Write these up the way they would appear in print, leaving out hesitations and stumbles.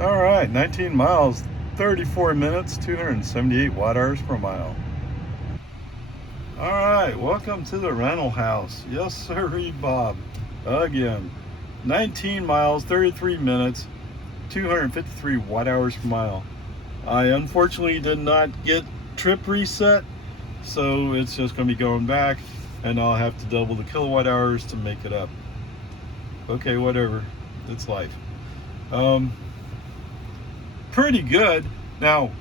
All right, 19 miles, 34 minutes, 278 watt hours per mile. All right, welcome to the rental house. Yes, sir, Bob. Again, 19 miles, 33 minutes, 253 watt hours per mile. I unfortunately did not get trip reset, so it's just going to be going back, and I'll have to double the kilowatt hours to make it up. Okay, whatever. It's life. Pretty good. Now,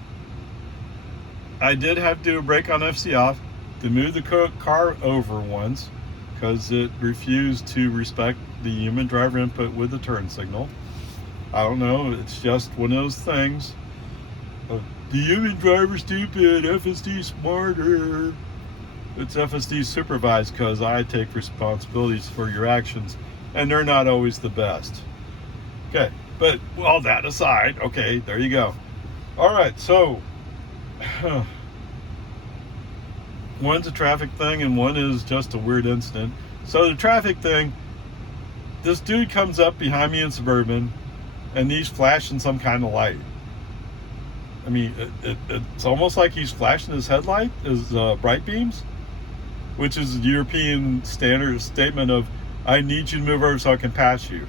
I did have to do a brake on FSD off to move the car over once because it refused to respect the human driver input with the turn signal. I don't know, it's just one of those things. The human driver stupid, FSD smarter. It's FSD supervised because I take responsibilities for your actions, and they're not always the best. Okay, but all that aside, okay, there you go. All right, so one's a traffic thing and one is just a weird incident. So the traffic thing, this dude comes up behind me in Suburban and he's flashing some kind of light. I mean, it's almost like he's flashing his headlight, his bright beams, which is the European standard statement of, I need you to move over so I can pass you.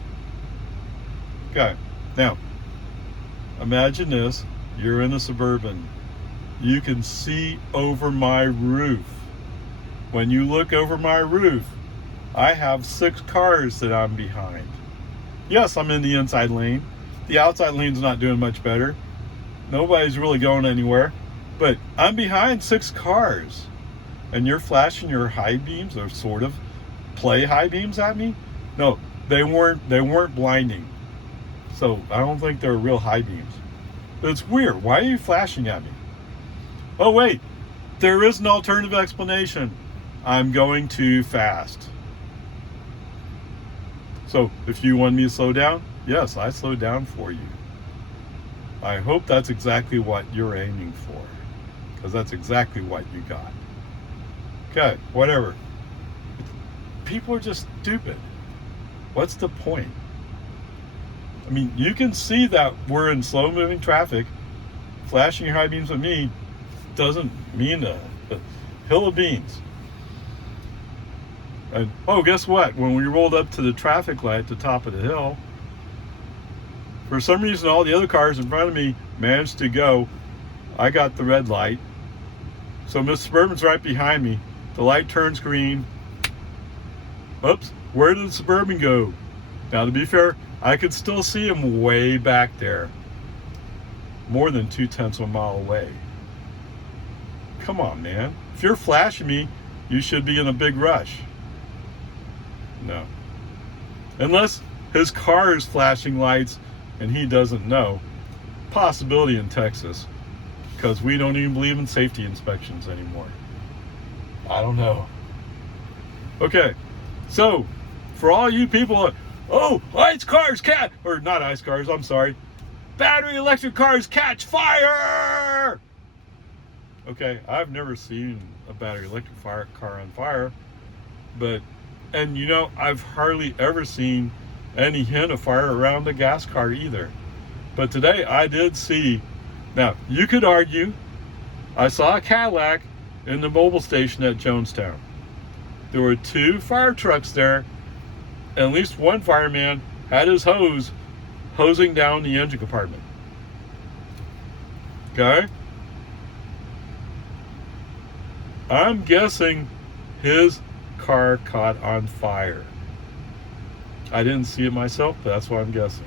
Okay, now, imagine this, you're in a Suburban. You can see over my roof. When you look over my roof, I have 6 cars that I'm behind. Yes, I'm in the inside lane. The outside lane's not doing much better. Nobody's really going anywhere. But I'm behind 6 cars. And you're flashing your high beams, or sort of play high beams at me? No, they weren't blinding. So I don't think they're real high beams. But it's weird. Why are you flashing at me? Oh wait, there is an alternative explanation. I'm going too fast. So if you want me to slow down, yes, I slowed down for you. I hope that's exactly what you're aiming for, because that's exactly what you got. Okay, whatever. People are just stupid. What's the point? I mean, you can see that we're in slow moving traffic. Flashing your high beams at me doesn't mean a hill of beans. And oh, guess what? When we rolled up to the traffic light at the top of the hill, for some reason all the other cars in front of me managed to go. I got the red light. So Miss Suburban's right behind me. The light turns green. Oops, where did the Suburban go? Now, to be fair, I could still see him way back there. More than 0.2 of a mile away. Come on, man. If you're flashing me, you should be in a big rush. No. Unless his car is flashing lights and he doesn't know. Possibility in Texas. Because we don't even believe in safety inspections anymore. I don't know. Okay. So, for all you people, oh, ice cars or not ice cars, I'm sorry. Battery electric cars catch fire! Okay, I've never seen a battery electric car on fire, and you know, I've hardly ever seen any hint of fire around a gas car either. But today I did see, now you could argue, I saw a Cadillac in the mobile station at Jonestown. There were 2 fire trucks there, and at least one fireman had his hose hosing down the engine compartment. Okay? I'm guessing his car caught on fire. I didn't see it myself, but that's what I'm guessing.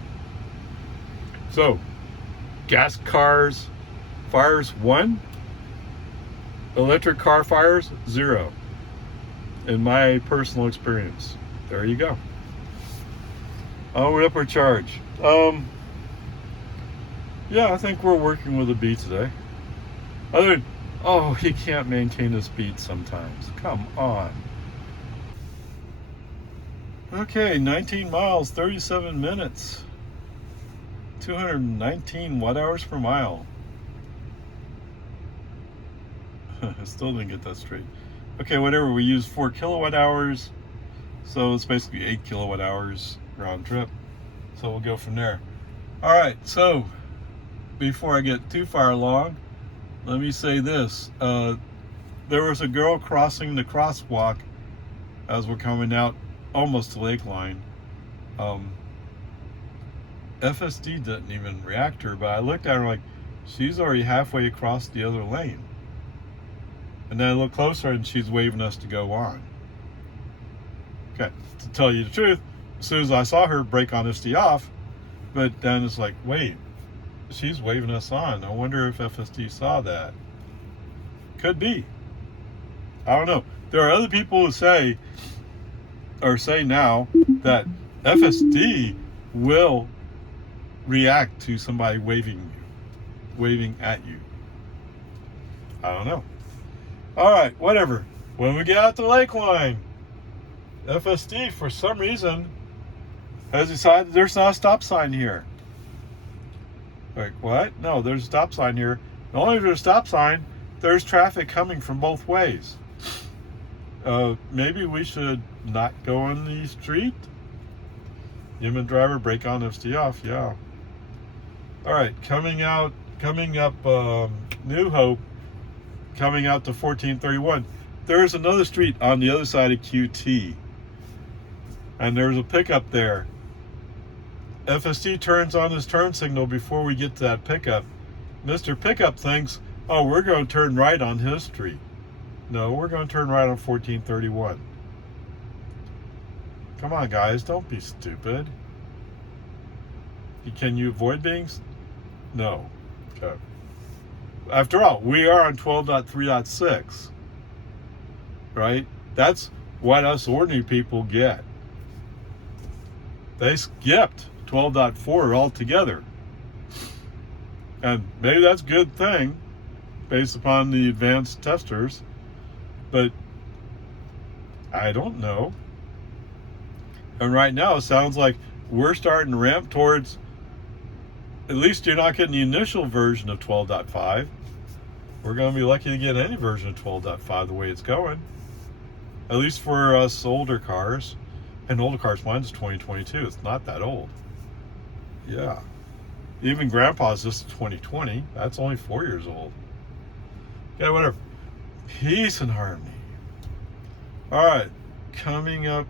So, gas cars fires 1, electric car fires 0. In my personal experience. There you go. Onward, upward charge. Yeah, I think we're working with a beat today. Other than, oh, he can't maintain his beat sometimes. Come on. Okay, 19 miles, 37 minutes. 219 watt hours per mile. I still didn't get that straight. Okay, whatever, we use 4 kilowatt hours, so it's basically 8 kilowatt hours round trip. So we'll go from there. All right, so before I get too far along, let me say this. There was a girl crossing the crosswalk as we're coming out almost to Lakeline. FSD didn't even react to her, but I looked at her like, she's already halfway across the other lane. And then I look closer and she's waving us to go on. Okay, to tell you the truth, as soon as I saw her brake on FSD off, but then it's like, wait, she's waving us on. I wonder if FSD saw that. Could be. I don't know. There are other people who say now that FSD will react to somebody waving at you. I don't know. All right, whatever. When we get out to Lakeline, FSD for some reason has decided there's not a stop sign here. Like, what? No, there's a stop sign here. Not only is there a stop sign, there's traffic coming from both ways. Maybe we should not go on the street? Human driver, brake on, FSD off, yeah. All right, coming up, New Hope, coming out to 1431. There's another street on the other side of QT. And there's a pickup there. FSD turns on his turn signal before we get to that pickup. Mr. Pickup thinks, oh, we're going to turn right on his street. No, we're going to turn right on 1431. Come on, guys, don't be stupid. Can you avoid being? No. Okay. After all, we are on 12.3.6. Right? That's what us ordinary people get. They skipped 12.4 altogether. And maybe that's a good thing based upon the advanced testers, but I don't know. And right now it sounds like we're starting to ramp towards, at least you're not getting the initial version of 12.5. We're going to be lucky to get any version of 12.5 the way it's going. At least for us older cars. And older cars, mine's 2022. It's not that old. Yeah. Even Grandpa's just 2020. That's only 4 years old. Yeah, whatever. Peace and harmony. All right. Coming up.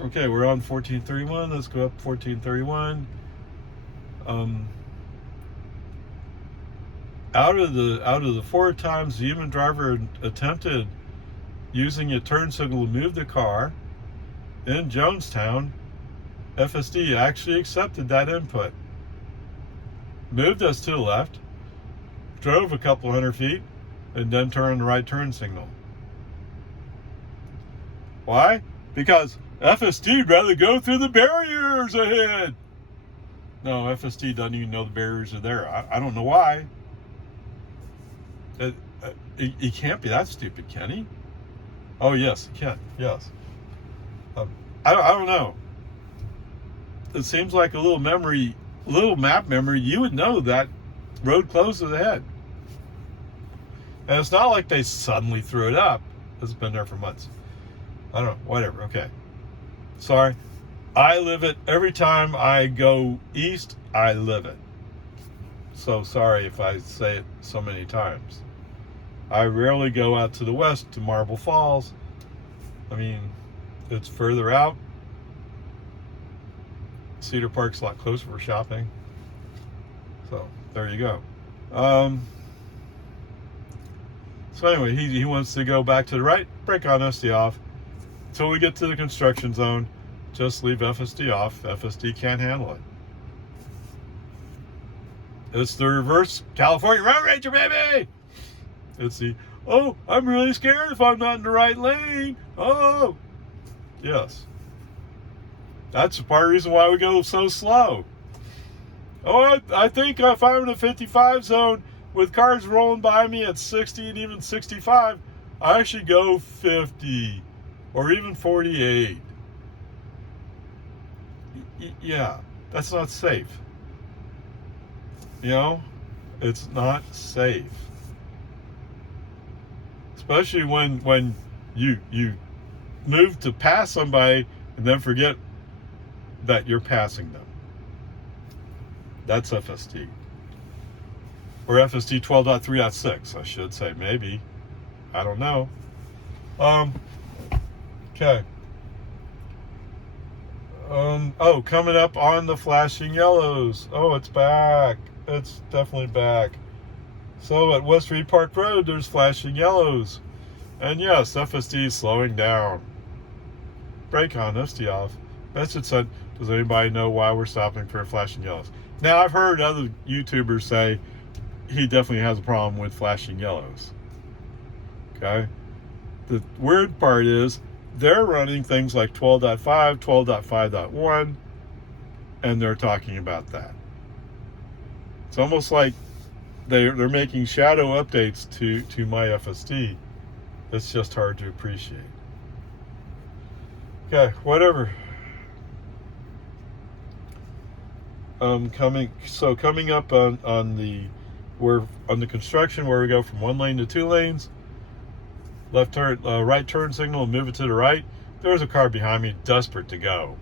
Okay, we're on 1431. Let's go up 1431. Out of the 4 times the human driver attempted using a turn signal to move the car in Jonestown, FSD actually accepted that input. Moved us to the left, drove a couple hundred feet, and then turned the right turn signal. Why? Because FSD would rather go through the barriers ahead. No, FSD doesn't even know the barriers are there. I don't know why. He can't be that stupid, can he? Oh, yes, he can. Yes. I don't know. It seems like a little map memory, you would know that road closes ahead. And it's not like they suddenly threw it up. It's been there for months. I don't know. Whatever. Okay. Sorry. I live it. Every time I go east, I live it. So sorry if I say it so many times. I rarely go out to the west to Marble Falls. I mean, it's further out. Cedar Park's a lot closer for shopping. So there you go. So anyway, he wants to go back to the right, brake on FSD off. Until we get to the construction zone, just leave FSD off. FSD can't handle it. It's the reverse California Road Ranger, baby! It's the, oh, I'm really scared if I'm not in the right lane. Oh, yes. That's part of the reason why we go so slow. Oh, I think if I'm in a 55 zone with cars rolling by me at 60 and even 65, I should go 50 or even 48. Yeah, that's not safe. You know, it's not safe. Especially when you move to pass somebody and then forget that you're passing them. That's FSD. Or FSD 12.3.6, I should say, maybe. I don't know. Okay. Oh, coming up on the flashing yellows. Oh, it's back. It's definitely back. So at West Reed Park Road, there's flashing yellows. And yes, FSD is slowing down. Brake on, FSD off. Message said, does anybody know why we're stopping for flashing yellows? Now, I've heard other YouTubers say he definitely has a problem with flashing yellows. Okay? The weird part is they're running things like 12.5, 12.5.1, and they're talking about that. It's almost like they're making shadow updates to my FSD. It's just hard to appreciate. Okay, whatever. Coming up on the construction where we go from 1 lane to 2 lanes, left turn, right turn signal, move it to the right. There's a car behind me, desperate to go.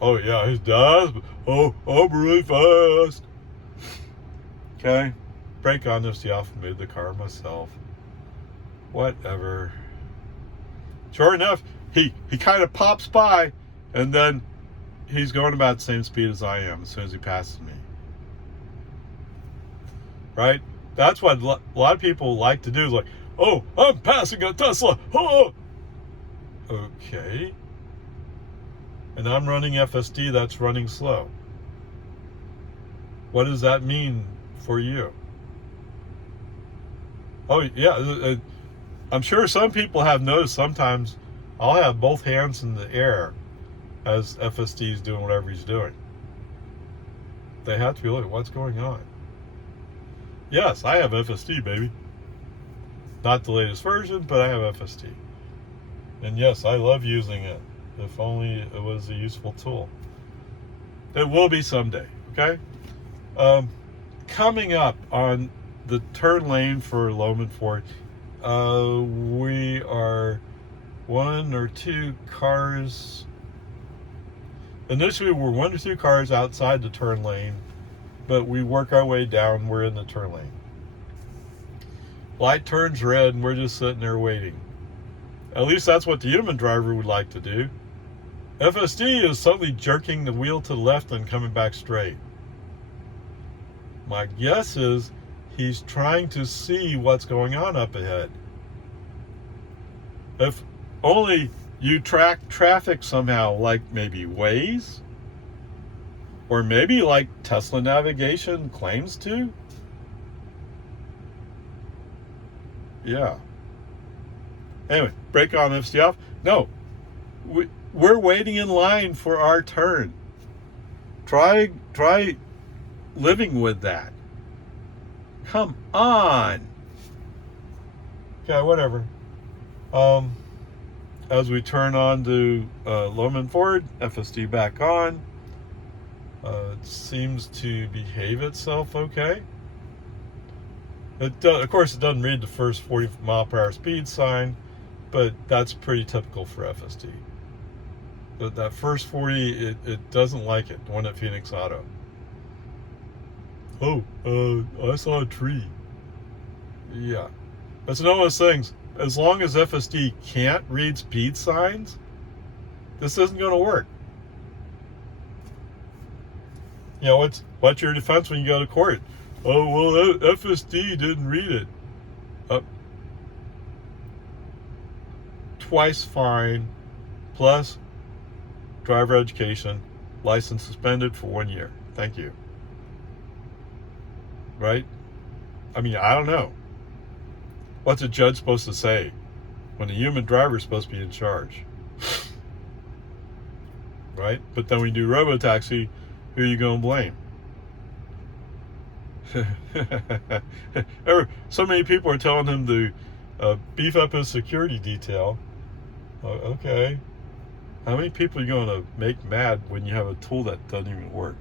Oh yeah, he's desperate. Oh, I'm really fast. Okay, brake on this, off, move the car myself. Whatever. Sure enough, he kind of pops by, and then he's going about the same speed as I am as soon as he passes me. Right? That's what a lot of people like to do. Is like, oh, I'm passing a Tesla. Oh, okay. And I'm running FSD that's running slow. What does that mean for you? Oh, yeah. I'm sure some people have noticed sometimes I'll have both hands in the air as FSD is doing whatever he's doing. They have to be looking, what's going on? Yes, I have FSD, baby. Not the latest version, but I have FSD. And yes, I love using it. If only it was a useful tool. It will be someday, okay? Coming up on the turn lane for Loman Ford, we are 1 or 2 cars. Initially, we're 1 or 2 cars outside the turn lane, but we work our way down. We're in the turn lane. Light turns red, and we're just sitting there waiting. At least that's what the human driver would like to do. FSD is suddenly jerking the wheel to the left and coming back straight. My guess is he's trying to see what's going on up ahead. If only you track traffic somehow, like maybe Waze, or maybe like Tesla navigation claims to. Yeah. Anyway, brake on, FSD off. No, we're waiting in line for our turn. Try living with that. Come on. Okay, whatever. As we turn on to Loman Ford, FSD back on. It seems to behave itself okay. Of course, it doesn't read the first 40 mile per hour speed sign, but that's pretty typical for FSD. But that first 40, it doesn't like it, the one at Phoenix Auto. Oh, I saw a tree. Yeah. That's one of those things. As long as FSD can't read speed signs, this isn't going to work. You know, what's your defense when you go to court? Oh, well, FSD didn't read it. Twice fine, plus driver education, license suspended for 1 year. Thank you. Right? I mean, I don't know. What's a judge supposed to say when a human driver is supposed to be in charge? Right? But then when you do robotaxi, who are you going to blame? So many people are telling him to beef up his security detail. Okay. How many people are you going to make mad when you have a tool that doesn't even work?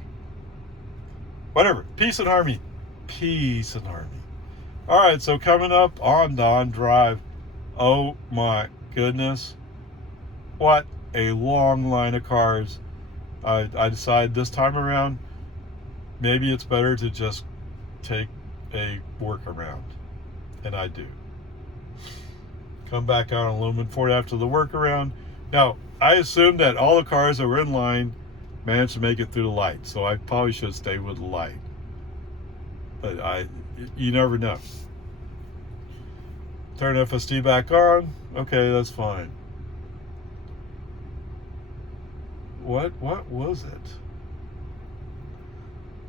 Whatever. Peace and harmony. Peace and harmony. All right, so coming up on Dawn Drive. Oh my goodness. What a long line of cars. I decided this time around, maybe it's better to just take a workaround. And I do. Come back out on aluminum Ford after the workaround. Now, I assumed that all the cars that were in line managed to make it through the light, so I probably should stay with the light. But you never know. Turn FSD back on. Okay, that's fine. What was it?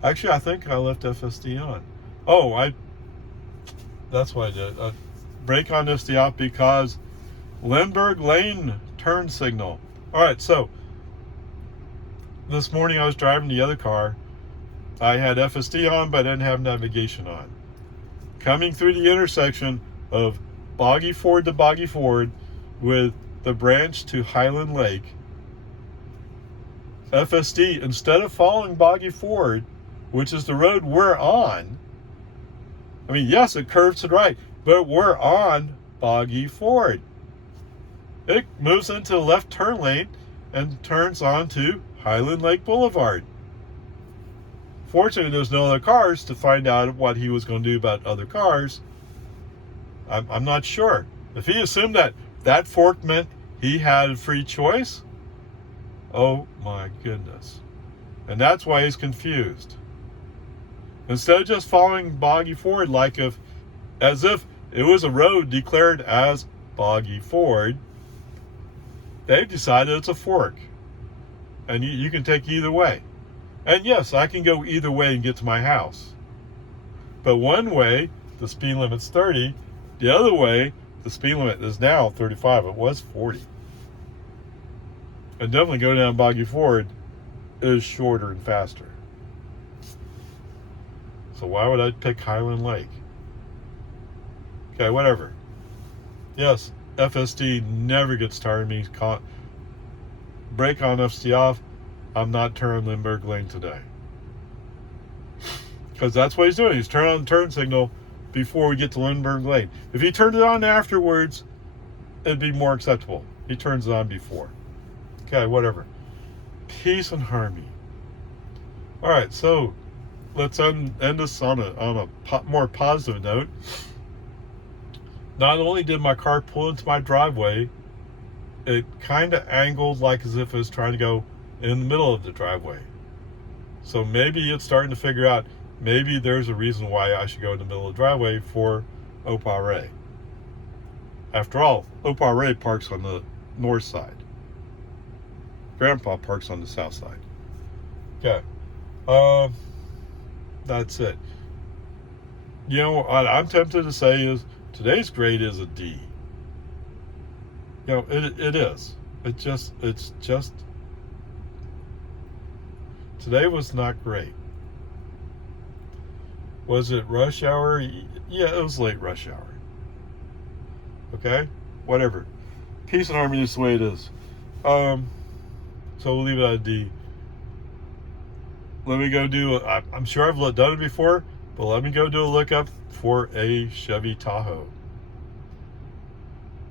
Actually, I think I left FSD on. Oh, that's what I did. Brake on FSD off because Lindbergh Lane turn signal. All right, so this morning I was driving the other car. I had FSD on, but I didn't have navigation on. Coming through the intersection of Boggy Ford to Boggy Ford with the branch to Highland Lake, FSD, instead of following Boggy Ford, which is the road we're on, I mean, yes, it curves to the right, but we're on Boggy Ford. It moves into the left turn lane and turns onto Highland Lake Boulevard. Fortunately, there's no other cars to find out what he was going to do about other cars. I'm not sure. If he assumed that fork meant he had free choice, oh my goodness. And that's why he's confused. Instead of just following Boggy Ford as if it was a road declared as Boggy Ford, they've decided it's a fork. And you can take either way. And yes, I can go either way and get to my house. But one way, the speed limit's 30. The other way, the speed limit is now 35. It was 40. And definitely going down Boggy Ford is shorter and faster. So why would I pick Highland Lake? Okay, whatever. Yes, FSD never gets tired of me. Brake on, FSD off. I'm not turning Lindbergh Lane today. Because that's what he's doing. He's turning on the turn signal before we get to Lindbergh Lane. If he turned it on afterwards, it'd be more acceptable. He turns it on before. Okay, whatever. Peace and harmony. All right, so let's end this on a more positive note. Not only did my car pull into my driveway, it kind of angled like as if it was trying to go in the middle of the driveway. So maybe it's starting to figure out, maybe there's a reason why I should go in the middle of the driveway for OpaRay. After all, OpaRay parks on the north side. Grandpa parks on the south side. Okay. That's it. You know, what I'm tempted to say is today's grade is a D. You know, it is. It's just today was not great. Was it rush hour? Yeah, it was late rush hour. Okay? Whatever. Peace and harmony is the way it is. So we'll leave it at a D. Let me go do, I'm sure I've done it before, but let me go do a lookup for a Chevy Tahoe.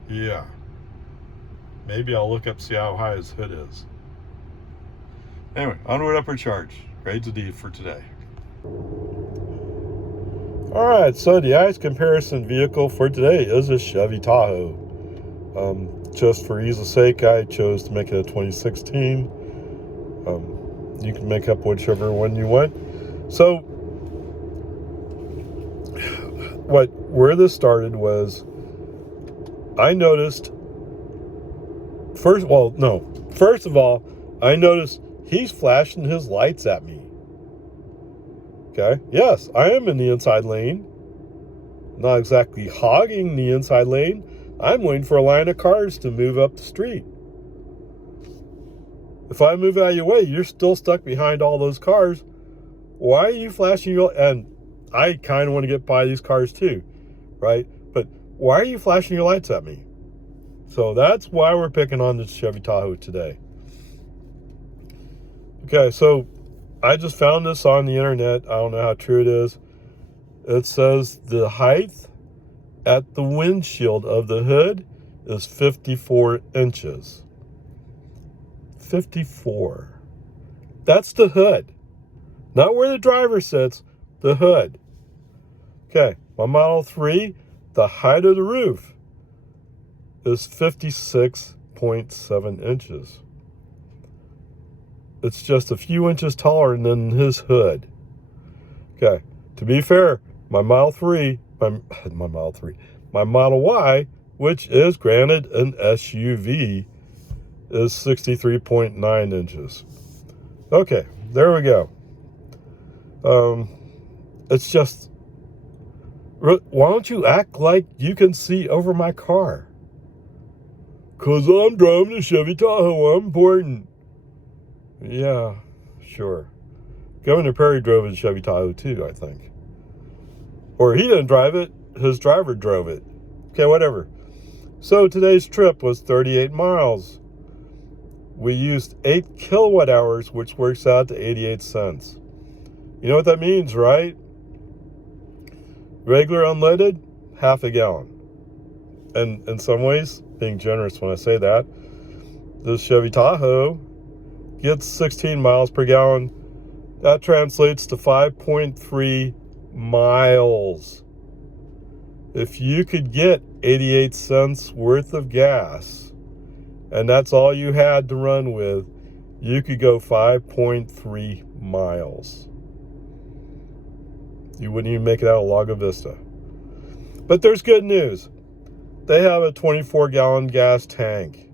Yeah. Maybe I'll look up, see how high his hood is. Anyway, onward, upward charge. Grades a D for today. Alright, so the ICE comparison vehicle for today is a Chevy Tahoe. Just for ease of sake, I chose to make it a 2016. You can make up whichever one you want. So, where this started was, I noticed, first of all, I noticed he's flashing his lights at me. Okay, yes, I am in the inside lane. Not exactly hogging the inside lane. I'm waiting for a line of cars to move up the street. If I move out of your way, you're still stuck behind all those cars. Why are you flashing your... And I kind of want to get by these cars too, right? But why are you flashing your lights at me? So that's why we're picking on the Chevy Tahoe today. Okay, so I just found this on the internet. I don't know how true it is. It says the height at the windshield of the hood is 54 inches. 54. That's the hood. Not where the driver sits, the hood. Okay, my Model 3, the height of the roof is 56.7 inches. It's just a few inches taller than his hood. Okay, to be fair, my Model 3, my Model Y, which is granted an SUV, is 63.9 inches. Okay, there we go. It's just, why don't you act like you can see over my car? 'Cause I'm driving a Chevy Tahoe, I'm important. Yeah, sure. Governor Perry drove a Chevy Tahoe too, I think. Or he didn't drive it, his driver drove it. Okay, whatever. So today's trip was 38 miles. We used 8 kilowatt hours, which works out to 88 cents. You know what that means, right? Regular unleaded, half a gallon. And in some ways, being generous when I say that, this Chevy Tahoe gets 16 miles per gallon. That translates to 5.3 miles. If you could get 88 cents worth of gas, and that's all you had to run with, you could go 5.3 miles. You wouldn't even make it out of Lago Vista. But there's good news. They have a 24-gallon gas tank.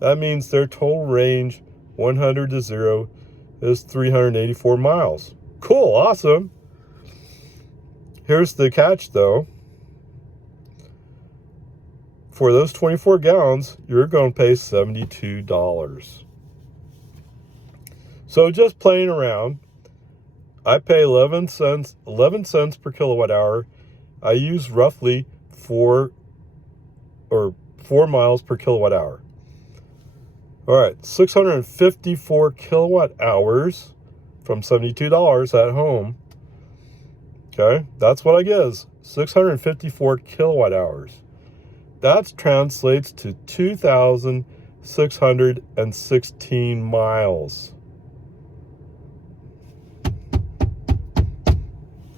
That means their total range, 100 to 0, is 384 miles. Cool, awesome. Here's the catch, though. For those 24 gallons, you're going to pay $72. So just playing around, I pay 11 cents per kilowatt hour. I use roughly 4 miles per kilowatt hour. All right, 654 kilowatt hours from $72 at home. Okay, that's what I get is 654 kilowatt hours. That translates to 2,616 miles.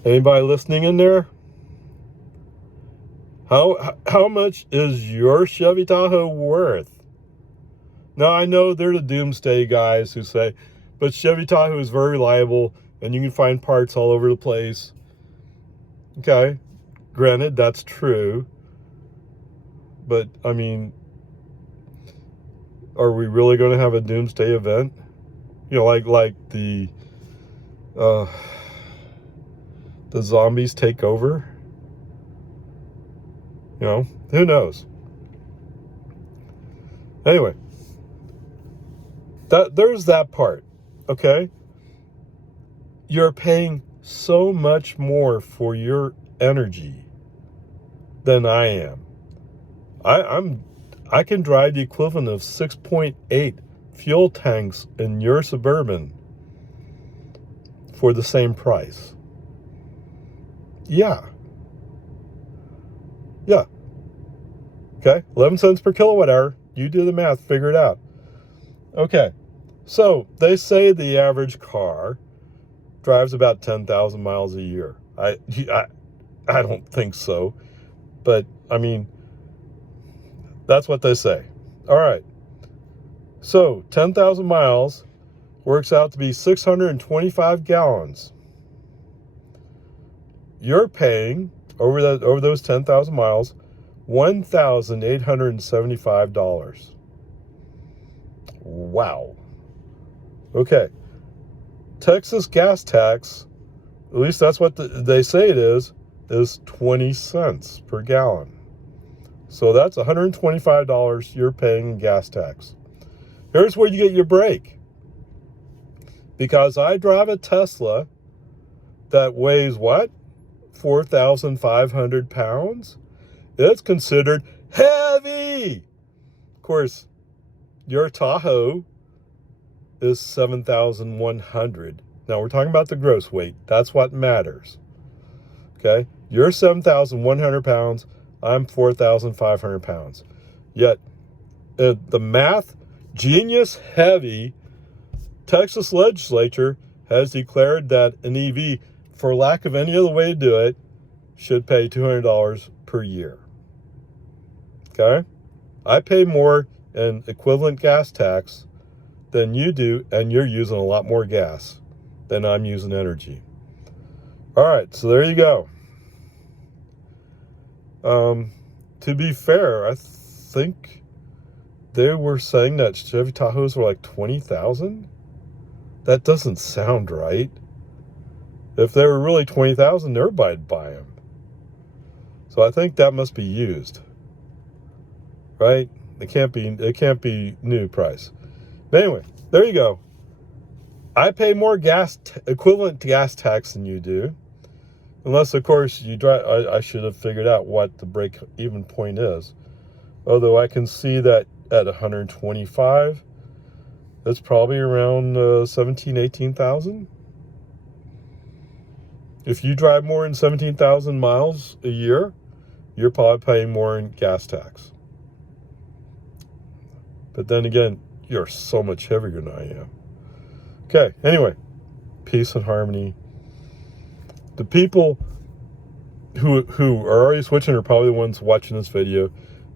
Anybody listening in there? How much is your Chevy Tahoe worth? Now, I know they're the doomsday guys who say, but Chevy Tahoe is very reliable and you can find parts all over the place. Okay, granted, that's true. But, I mean, are we really going to have a doomsday event? You know, like the zombies take over? You know, who knows? Anyway, there's that part, okay? You're paying so much more for your energy than I am. I can drive the equivalent of 6.8 fuel tanks in your Suburban for the same price. Yeah. Okay, 11 cents per kilowatt hour. You do the math, figure it out. Okay, so they say the average car drives about 10,000 miles a year. I don't think so, but I mean, that's what they say. All right, so 10,000 miles works out to be 625 gallons. You're paying over those 10,000 miles $1,875. Wow. Okay. Texas gas tax, at least that's what they say it is 20 cents per gallon. So that's $125 you're paying in gas tax. Here's where you get your break. Because I drive a Tesla that weighs what? 4,500 pounds? It's considered heavy. Of course, your Tahoe is 7,100. Now, we're talking about the gross weight. That's what matters. Okay? You're 7,100 pounds. I'm 4,500 pounds. Yet, the math genius heavy Texas legislature has declared that an EV, for lack of any other way to do it, should pay $200 per year. Okay? I pay more in equivalent gas tax than you do, and you're using a lot more gas than I'm using energy. All right, so there you go. To be fair, I think they were saying that Chevy Tahoes were like 20,000. That doesn't sound right. If they were really 20,000, everybody'd buy them. So I think that must be used, right? It can't be new price. But anyway, there you go. I pay more equivalent gas tax than you do. Unless, of course, you drive. I should have figured out what the break-even point is. Although I can see that at 125, that's probably around 17,000, 18,000. If you drive more than 17,000 miles a year, you're probably paying more in gas tax. But then again, you're so much heavier than I am. Okay, anyway, peace and harmony. The people who are already switching are probably the ones watching this video.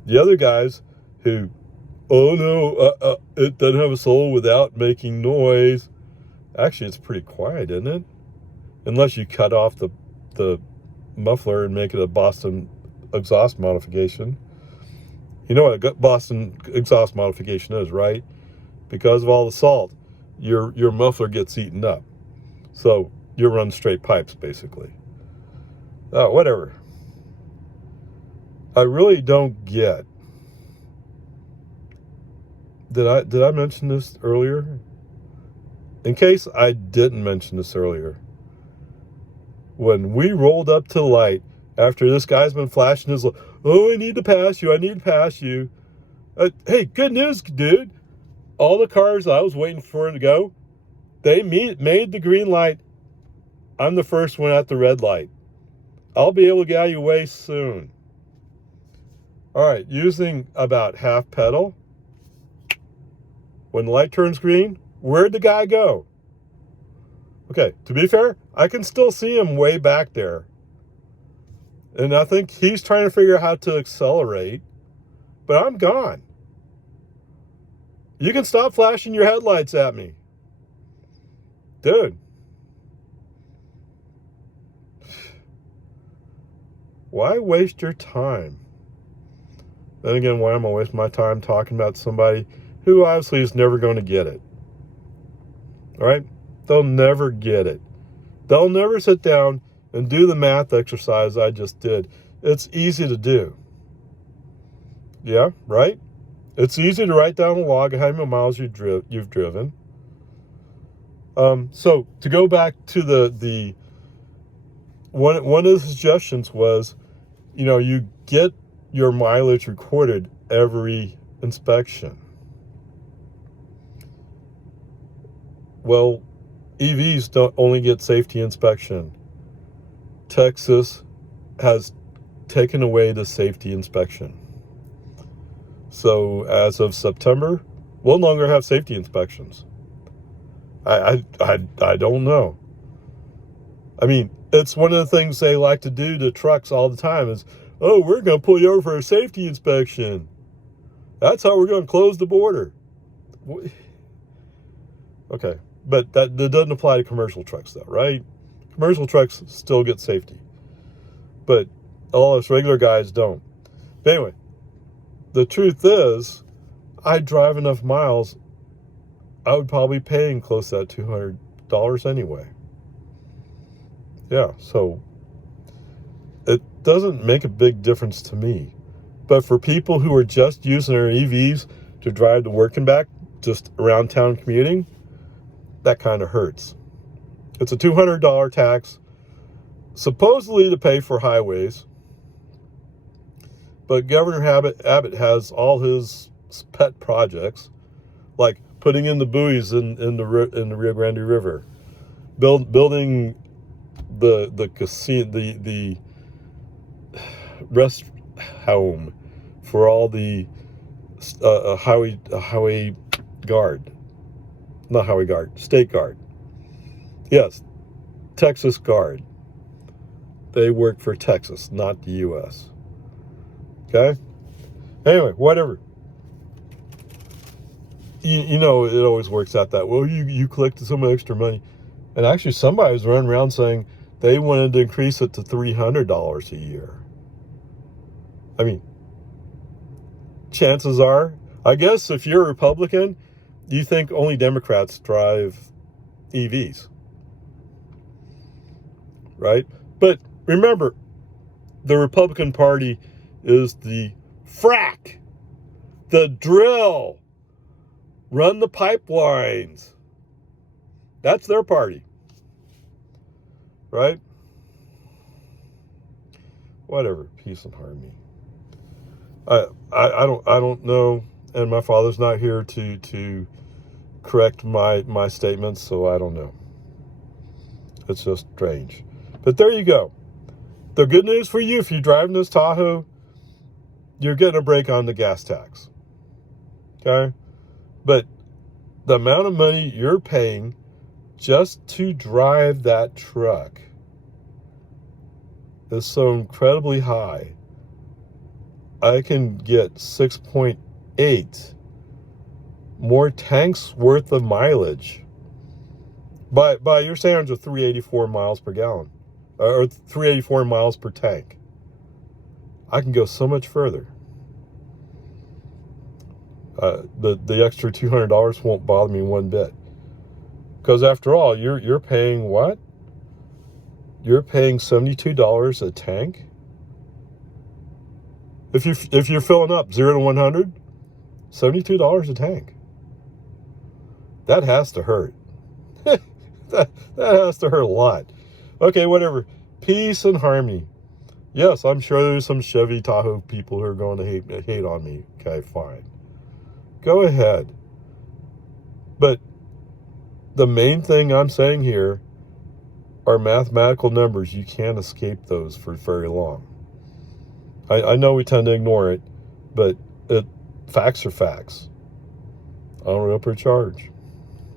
The other guys who, oh no, it doesn't have a soul without making noise. Actually, it's pretty quiet, isn't it? Unless you cut off the muffler and make it a Boston exhaust modification. You know what a Boston exhaust modification is, right? Because of all the salt, your muffler gets eaten up. So you run straight pipes, basically. Whatever. I really don't get. Did I mention this earlier? In case I didn't mention this earlier, when we rolled up to the light after this guy's been flashing his, oh, I need to pass you, I need to pass you. Hey, good news, dude. All the cars I was waiting for to go, they made the green light. I'm the first one at the red light. I'll be able to get out of your way soon. All right, using about half pedal. When the light turns green, where'd the guy go? Okay, to be fair, I can still see him way back there. And I think he's trying to figure out how to accelerate, but I'm gone. You can stop flashing your headlights at me. Dude. Why waste your time? Then again, why am I wasting my time talking about somebody who obviously is never going to get it? All right? They'll never get it. They'll never sit down and do the math exercise I just did. It's easy to do. Yeah, right? It's easy to write down a log of how many miles you've driven. So to go back to the one of the suggestions was, you get your mileage recorded every inspection. Well, EVs don't only get safety inspection. Texas has taken away the safety inspection. So as of September, we'll no longer have safety inspections. I don't know. I mean, it's one of the things they like to do to trucks all the time is, oh, we're going to pull you over for a safety inspection. That's how we're going to close the border. Okay, but that doesn't apply to commercial trucks though, right? Commercial trucks still get safety, but all us regular guys don't. But anyway, the truth is, I drive enough miles, I would probably be paying close to that $200 anyway. Yeah, so it doesn't make a big difference to me. But for people who are just using their EVs to drive to work and back, just around town commuting, that kind of hurts. It's a $200 tax, supposedly to pay for highways. But Governor Abbott has all his pet projects, like putting in the buoys in the Rio Grande River, building the casino, the rest home for all the state guard, Yes, Texas Guard. They work for Texas, not the U.S. Okay? Anyway, whatever. You know, it always works out that, well, you collected some extra money. And actually, somebody was running around saying they wanted to increase it to $300 a year. I mean, chances are, I guess if you're a Republican, you think only Democrats drive EVs, right? But remember, the Republican Party is the frack, the drill, run the pipelines. That's their party, right? Whatever, peace and harmony. I don't know, and my father's not here to correct my statements, so I don't know. It's just strange. But there you go. The good news for you, if you're driving this Tahoe, you're getting a break on the gas tax. Okay? But the amount of money you're paying just to drive that truck is so incredibly high. I can get 6.8 more tanks worth of mileage by your standards of 384 miles per gallon, or 384 miles per tank. I can go so much further. The extra $200 won't bother me one bit, because after all, you're paying what? You're paying $72 a tank. If you're filling up 0 to 100, $72 a tank. That has to hurt. that has to hurt a lot. Okay, whatever. Peace and harmony. Yes, I'm sure there's some Chevy Tahoe people who are going to hate on me. Okay, fine. Go ahead. But the main thing I'm saying here are mathematical numbers. You can't escape those for very long. I know we tend to ignore it, but facts are facts. I don't know per charge.